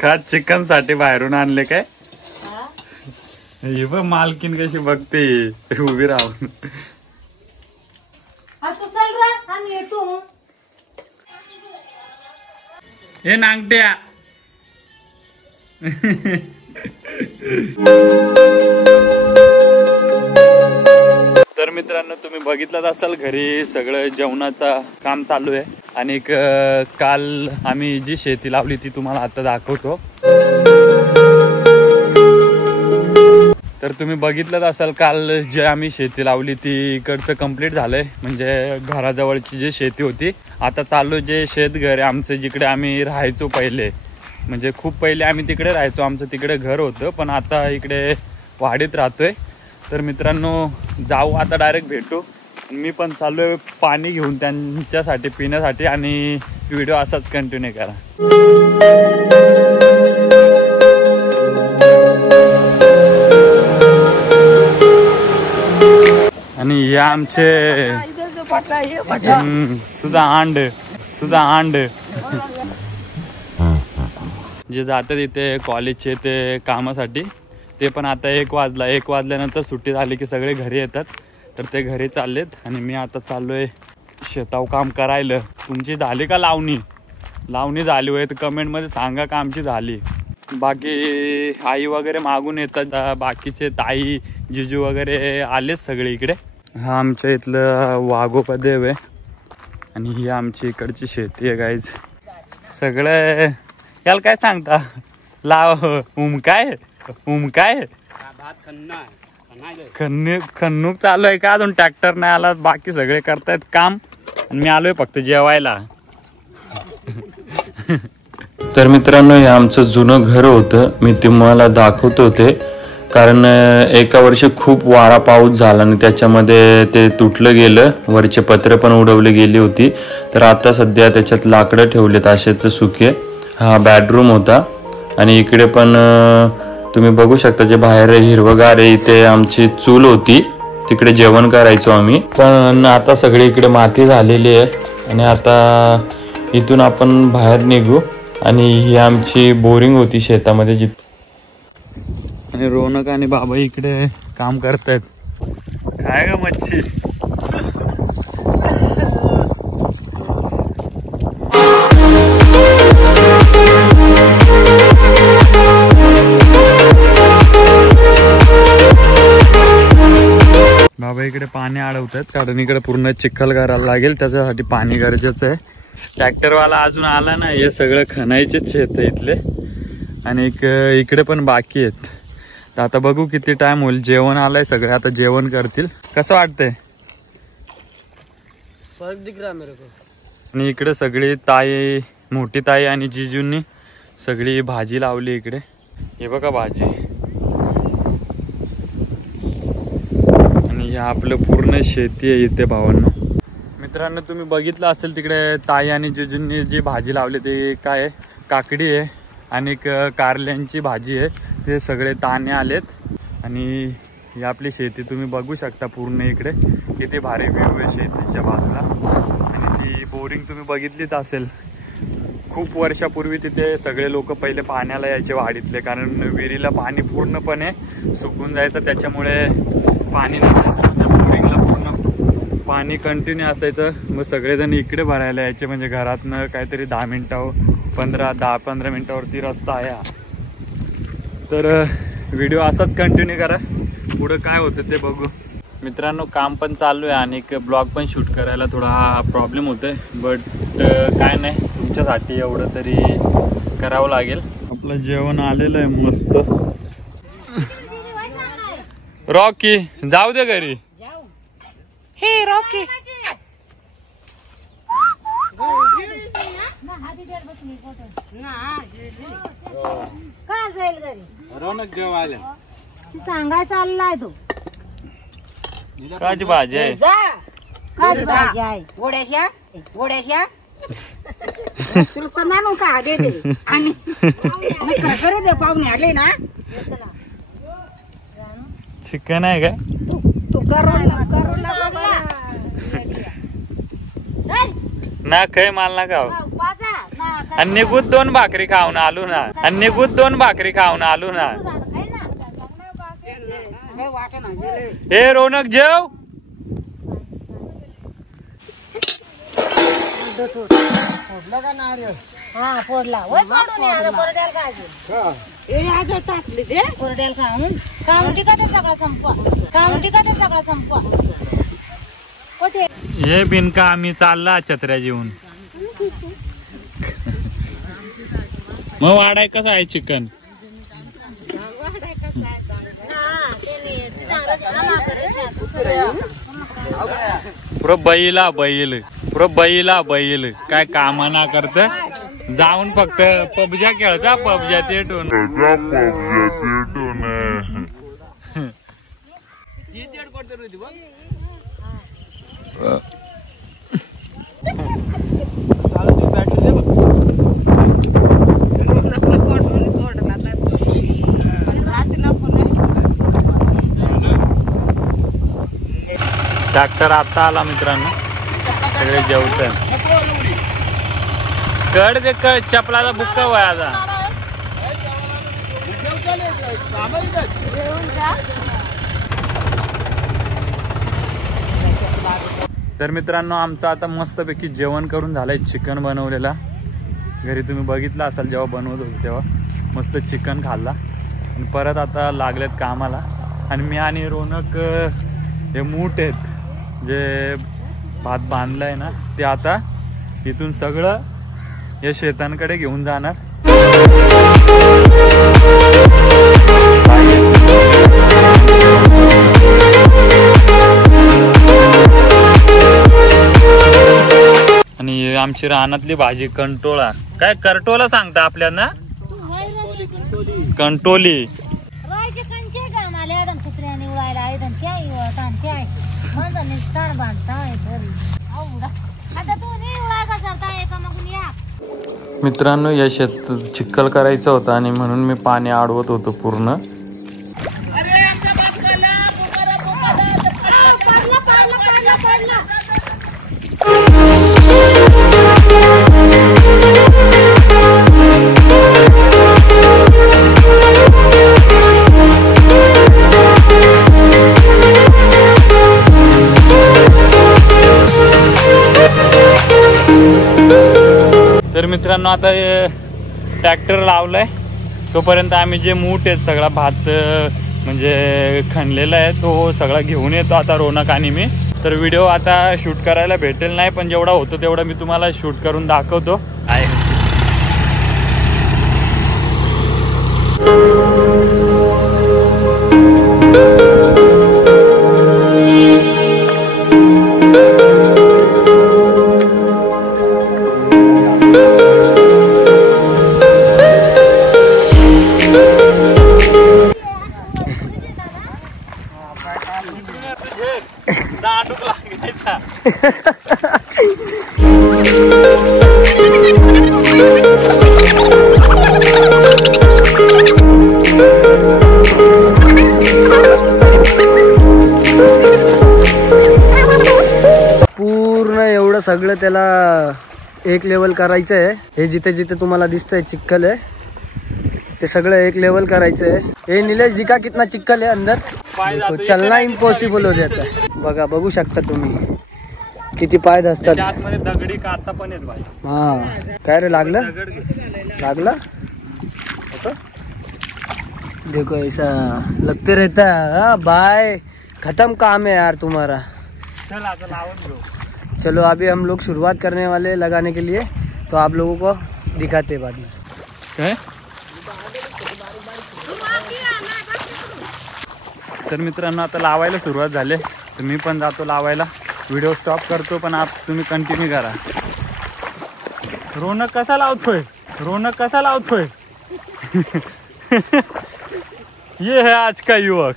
का चिकन साठी बाहेरून आणले काय? हे बघ मालकीन कशी बघते उभी राहून. हे नांगट्या तर मित्रांनो तुम्ही बघितलंच असाल घरी सगळं जेवणाचा काम चालू आहे. आणि काल आम्ही जी शेती लावली ती तुम्हाला आता दाखवतो. तर तुम्ही बघितलंच असाल काल जे आम्ही शेती लावली ती इकडचं कंप्लीट झालंय. म्हणजे घराजवळची जी शेती होती आता चालू जे शेतघर आहे आमचं जिकडे आम्ही राहायचो पहिले. म्हणजे खूप पहिले आम्ही तिकडे राहायचो आमचं तिकडे घर होतं पण आता इकडे वाडीत राहतोय. तर मित्रांनो जाऊ आता डायरेक्ट भेटू. मी पण चालू आहे पाणी घेऊन त्यांच्यासाठी पिण्यासाठी आणि व्हिडिओ असाच कंटिन्यू करा. आणि हे आमचे तुझा अंड जे जातात इथे कॉलेजचे ते कामासाठी ते पण आता 1 वाजला. 1 वाजल्यानंतर सुट्टी झाली की सगळे घरी येतात. तर ते घरी चाललेत आणि मी आता चाललोय शेताव काम करायला. तुमची झाली का लावणी झाली होय तर कमेंटमध्ये सांगा का आमची झाली. बाकी आई वगैरे मागून येतात बाकीचे ताई जिजू वगैरे आलेच सगळे इकडे. हा आमच्या इथलं वाघोबा देव आहे आणि ही आमची इकडची शेती आहे गाईज. सगळं याला काय सांगता लाव उमकाय खन्नूक चालू आहे का अजून ट्रॅक्टर नाही आला. बाकी सगळे करतायत काम आणि मी आलोय फक्त जेवायला. तर मित्रांनो हे आमचं जुनं घर होतं. मी तुम्हाला दाखवत होते कारण एका वर्षी खूप वारा पाऊस झाला आणि त्याच्यामध्ये ते तुटलं गेलं. वरचे पत्रे पण उडवले गेली होती. तर आता सध्या त्याच्यात लाकडं ठेवलेत असेच सुके. हा बेडरूम होता आणि इकडे पण तुम्ही बघू शकता जे बाहेर हिरवगार आहे इथे आमची चूल होती. तिकडे जेवण करायचो आम्ही. पण आता सगळी इकडे माती झालेली आहे आणि आता इथून आपण बाहेर निघू. आणि ही आमची बोरिंग होती शेतामध्ये आणि रोनक आणि बाबा इकडे काम करतायत. काय का मच्छी बाबा इकडे पाणी अडवतात कारण इकडे पूर्ण चिखल करायला लागेल त्याच्यासाठी पाणी गरजेचं आहे. ट्रॅक्टरवाला अजून आला नाही. हे सगळं खणायचेच शेत आहे इथले आणि इकडे पण बाकी आहेत. तर आता बघू किती टाइम होईल. जेवण आलंय सगळे आता जेवण करतील. कसं वाटतंय? आणि इकडे सगळी ताई मोठी ताई आणि जिजूंनी सगळी भाजी लावली इकडे. हे बघा भाजी आणि हे आपलं पूर्ण शेती आहे इथे भावांनो. मित्रांनो तुम्ही बघितलं असेल तिकडे ताई आणि जिजूंनी जी भाजी लावली ती काय आहे काकडी आहे आणि कारल्यांची भाजी आहे. ते सगळे ताणे आलेत आणि ही आपली शेती तुम्ही बघू शकता पूर्ण इकडे किती भारी व्ह्यू आहे शेतीच्या बाजूला. आणि ती बोरिंग तुम्ही बघितलीच असेल. खूप वर्षापूर्वी तिथे सगळे लोक पहिले पाण्याला यायचे वाडीतले कारण विहिरीला पाणी पूर्णपणे सुकून जायचं त्याच्यामुळे पाणी नसायचं. त्या बोरिंगला पूर्ण पाणी कंटिन्यू असायचं. मग सगळेजण इकडे भरायला यायचे. म्हणजे घरातनं काहीतरी 10 मिनिटावर 10-15 मिनिटावरती रस्ता आहे. तर व्हिडिओ असाच कंटिन्यू करा. पुढं काय होतं ते बघू. मित्रांनो काम पण चालू आहे आणि ब्लॉग पण शूट करायला थोडा प्रॉब्लेम होतोय. बट काय नाही तुमच्यासाठी एवढं तरी करावं लागेल. आपलं जेवण आलेलं आहे मस्त. रॉकी जाऊ दे घरी. हे रॉकी रौनक जेव्हा आल्या सांगाय चाललाय तो काची भाजी आहे. काची भाजी आहे गोड्याशा तुला चंदानू का दे दे आणि घरी दे पाहुणे आले ना. चिकन आहे का? तू करू ना खाय माल ना खाऊ पाचा ना आणि निघूत 2 भाकरी खाऊन आलो ना आणि निघूत 2 भाकरी खाऊन आलो ना. खाय ना हे वाटे ना गेले. हे रोनक जेव. फोडलं का नारळ? हा फोडला वय फोडून ये, आता कोरड्याला खायचं. हे आज टाकले ते कोरड्याला खाऊन टिका ते सगळं संपवा. कुठे हे बिनका आम्ही चालला छत्र्या जेवून. मग वाढाय कसं आहे चिकन. पुरं बैला बैल काय कामा ना करत जाऊन फक्त पबज्या खेळता. पबज्या ते टोन डॉक्टर आता आला मित्रांनो. सगळे जेवतात. कड ते चपलाचा बुक्का वयाचा. तर मित्रांनो आमचं आता मस्तपैकी जेवण करून झालंय. चिकन बनवलेला घरी तुम्ही बघितलं असाल जेव्हा बनवत होतो तेव्हा. मस्त चिकन खाल्ला आणि परत आता लागलेत कामाला. आणि मी आणि रोनक हे मूठ आहेत जे भात बांधलाय ना ते आता इथून सगळं या शेतांकडे घेऊन जाणार. आणि आमची रानातली भाजी कंटोळा. काय करटोला सांगता आपल्याला. कंटोली रायचे कंचे काम आले एकदम कुत्र्याने उडायला एकदम काय काय माझं निस्तार बांधताय घरी आवडा. आता तू नाही उडाय का करताय का मग या. मित्रांनो या शेत चिखल करायचं होतं आणि म्हणून मी पाणी अडवत होतो पूर्ण. तर मित्रांनो आता ट्रॅक्टर लावलाय तोपर्यंत आम्ही जे मूठ आहेत सगळा भात म्हणजे खणलेला आहे तो सगळा घेऊन येतो आता रोनक आणि मी. तर व्हिडिओ आता शूट करायला भेटेल नाही पण जेवढा होतो तेवढा मी तुम्हाला शूट करून दाखवतो. पूर्ण एवढं सगळं त्याला एक लेवल करायचं आहे. हे जिथे जिथे तुम्हाला दिसतंय चिखल आहे ते सगळं एक लेवल करायचं आहे. हे निलेश दिखा कितना चिखल आहे अंदर. देखो, चलना इम्पॉसिबल हो जाता है. बघा बघू शकता तुम्ही किती पाय धसतात. दगडी काचा पण आहेत भाई. हा काय रे लागलं देखो ऐसा लगते रहता है. बाय खत्म काम है यार तुम्हारा. चल आता लावून घेऊ. चलो अभी हम लोग शुरुआत करने वाले लगाने के लिए तो आप लोगों को दिखाते बाद में. काय तर मित्रांनो आता लावायला सुरुवात झाली. तर मी पण जातो लावायला. व्हिडिओ स्टॉप करतो पण तुम्ही कंटिन्यू करा. रोनक कसा लावतोय. ये है आज का युवक.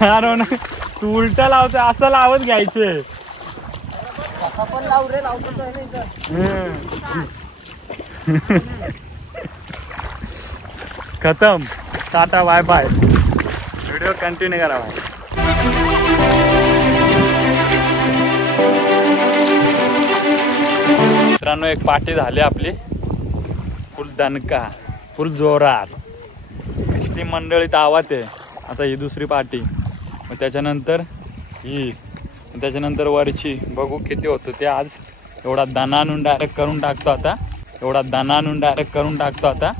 हा रोनक तू उलटा लावतोय असं लावत घ्यायचे. खतम. Ta ta bye bye. Video continue करा भाई. मित्रांनो एक पार्टी झाली आपली फुल दणका फुल जोरात एसटी मंडळीत आवाज आहे. आता ही दुसरी पार्टी मग त्याच्यानंतर ही त्याच्यानंतर वरची बघू किती होतं ते आज. एवढा दाना आणून डायरेक्ट करून टाकतो आता.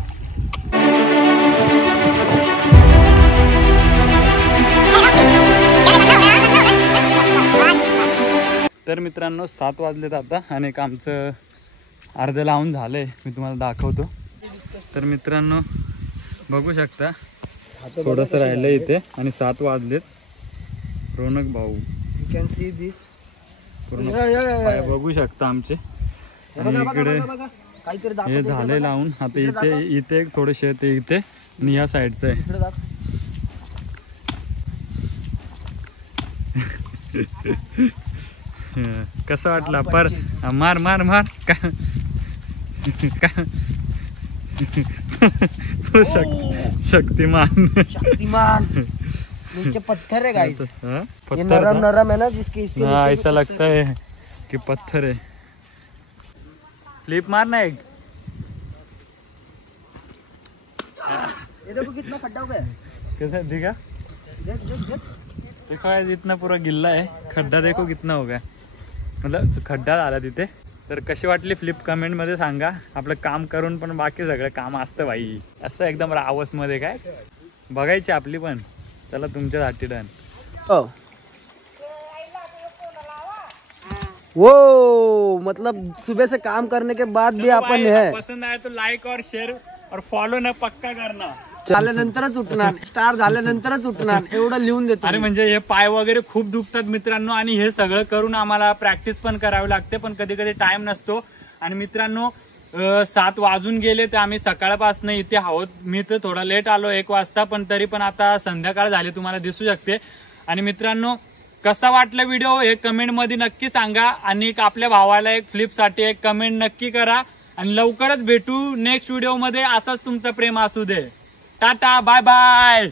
तर मित्रांनो 7 वाजलेत आता आणि एक आमचं अर्धं लावून झालंय. मी तुम्हाला दाखवतो. तर मित्रांनो बघू शकता थोडंसं राहिलंय इथे आणि 7 वाजलेत. रोनक भाऊ यू कॅन सी दिस पूर्ण पाय बघू शकता आमचे. आणि इकडे काहीतरी हे झालंय लावून. आता इथे एक थोडं शेत आहे इथे आणि या साईडचं आहे. कसं वाटलं पर मार मार मार का शक्तिमान नीचे पत्थर है गाइस. पत्थर नरम नरम है ना जिसके हाँ ऐसा लगता है कि पत्थर है. फ्लिप मारना एक. ये देखो कितना खड्डा हो गया. कैसा दिखा. देखो यार इतना पूरा गिल्ला है. खड्डा देखो कितना हो गया. मतलब खड्डा झाला तिथे. तर कशी वाटली फ्लिप कमेंट मध्ये सांगा. आपलं काम करून पण बाकी सगळं काम असतं भाई. असं एकदम रावस मध्ये काय बघायची आपली पण. चला तुमच्यासाठी डन. वो मतलब सुबह से काम करने के बाद भी अपन है. पसंद आया तो लाइक और शेअर और फॉलो न पक्का करना. झाल्यानंतरच उठणार. स्टार झाल्यानंतरच उठणार एवढं लिहून देतो. अरे म्हणजे हे पाय वगैरे खूप दुखतात मित्रांनो. आणि हे सगळं करून आम्हाला प्रॅक्टिस पण करावी लागते. पण कधी कधी टाइम नसतो. आणि मित्रांनो 7 वाजून गेले तर आम्ही सकाळपासून इथे आहोत. मी तर थोडा लेट आलो 1 वाजता. पण तरी पण आता संध्याकाळ झाली तुम्हाला दिसू शकते. आणि मित्रांनो कसा वाटला व्हिडिओ हे कमेंट मध्ये नक्की सांगा. आणि आपल्या भावाला एक फ्लिपसाठी एक कमेंट नक्की करा. आणि लवकरच भेटू नेक्स्ट व्हिडिओ मध्ये. असाच तुमचं प्रेम असू दे. Tata bye bye.